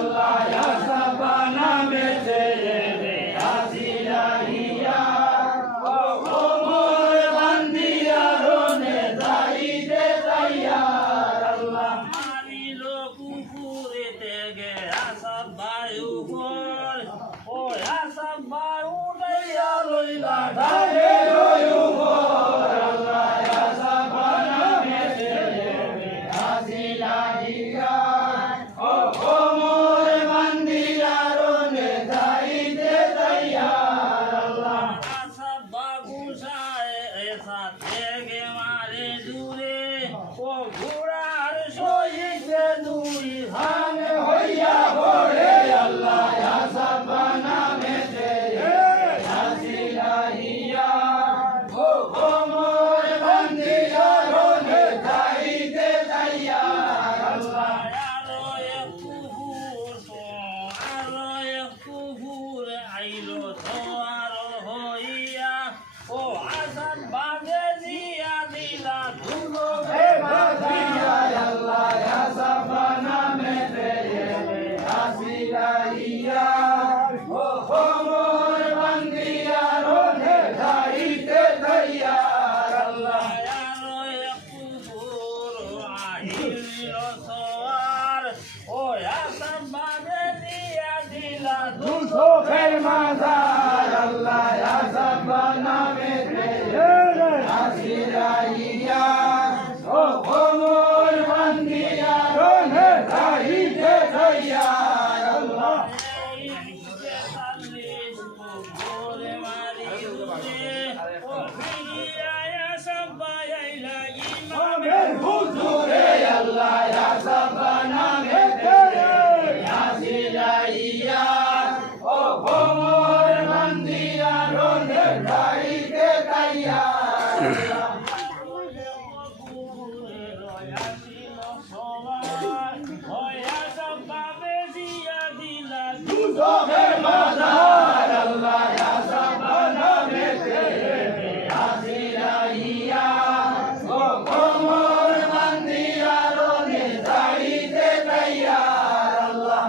Allah ya sabana me ও ঘোড়ার সহিতে দুই ধানে হইয়া পড়ে আল্লাহ আসাবা নামেতে আসিলাহিয়া ও কোমর বান্ধিয়া রোনে যাইতে যাইয়া আল্লাহ আরো একটু হুর আইলো তো আরো হইয়া ও আসান বাঁধে দিয়া দিলা ধুলো বাঁধিয়া আল্লাহ আসাবা নামেতে আসিলাহিয়া ও কোমর বান্ধিয়া রোনে যাইতে যাইয়া আল্লাহ আরো একটু হুর আইলো তো আর ও আসান বাঁধে দিয়া দিলা ধুলো মাজার আল্লাহ আসাবা নামেতে আসিলাহিয়া ও কোমর বান্ধিয়া রোনে যাইতে যাইয়া আল্লাহ হুজুরে আল্লাহ আসাবা নামেতে আসিলাহিয়া ও কোমর বান্ধিয়া রোনে যাইতে যাইয়া দুজোখের মাজার আল্লাহ আসাবা নামেতে আসিলাহিয়া ও কোমর বান্ধিয়া রোনে যাইতে যাইয়া আল্লাহ